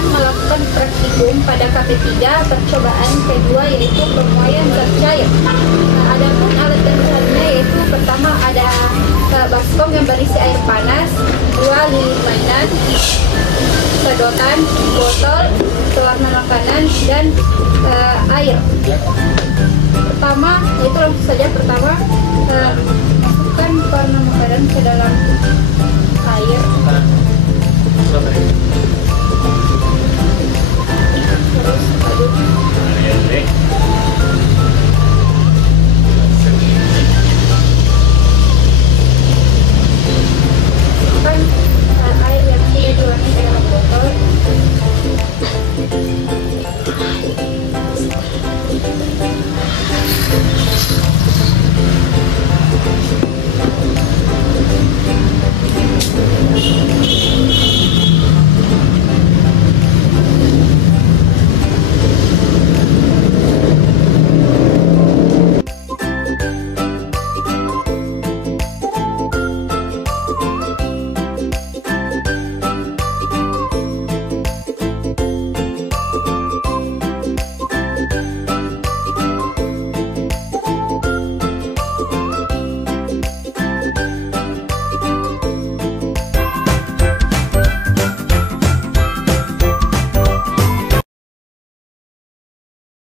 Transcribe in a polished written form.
akan melakukan praktikum pada KP3 percobaan kedua yaitu pemuaian zat cair. Adapun alat dan bahannya yaitu pertama ada baskom yang berisi air panas, 2 lilin mainan, sedotan, botol, pewarna makanan, dan air. Pertama, yaitu langsung saja pertama masukkan pewarna makanan ke dalam air.